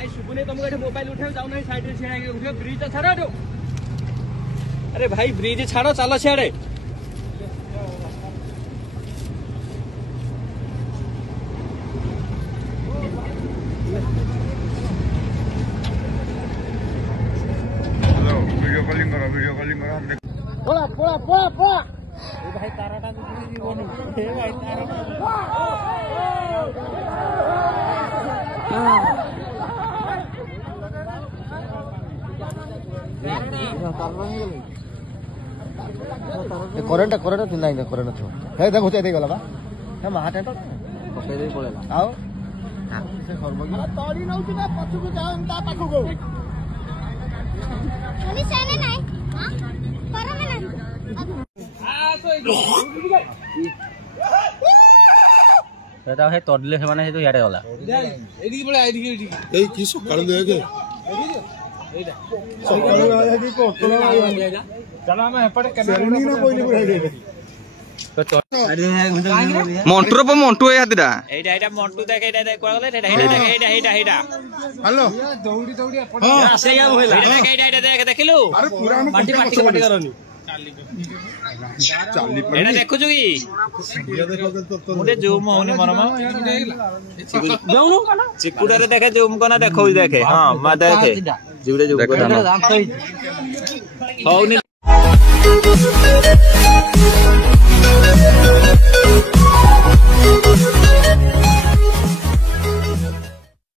भाई सुबुने तुमको एठे मोबाइल उठाओ जाओ नहीं साइड रे छेड़ा के उठो ब्रिज छाड़ो तो अरे भाई ब्रिज छाड़ो चलो छेड़े हेलो वीडियो कॉलिंग करो हमने पोड़ा पोड़ा पोड़ा पोड़ा ए भाई ताराटा दुखी जीवनी ए भाई ताराटा करेंट थिंदा इने करेंट थो हे देखो ते गला बा हे माटे तो पके दे पळेला आओ से करबो की तोड़ी नउची ना पछुको जाओ ता पाखुको पुलिस आने नाही हां परमे नाही आ सो সেটা হে তডলে সে মানে হেতু ইয়ারে গলা এদিকে পড়ে এদিকে এই কি সকাল দেখে এইটা সকাল আয়া কি কোতলা चलो हम एपटे সেরনি না কইনি পুরা দে মন্টুর পর মন্টু এ হাতিটা এইটা এইটা মন্টু দেখ এইটা দেখ কোয়া গলে এইটা এইটা হ্যালো দৌড়ি দৌড়ি এপটে আসে ইয়া হইলা এইটা দেখ দেখিলু আরে পুরা আমি পাটি পাটি করনি চালি এটা দেখুଛୁ কি মুটে জুম হଉନି মরমা যাଉनु ଚିକୁଡାରେ ଦେଖେ ଜୁମ କନା ଦେଖଉଇ ଦେଖେ ହଁ ମା ଦେଖେ ଜିଉଡେ ଜୁମ କନା ହଉନି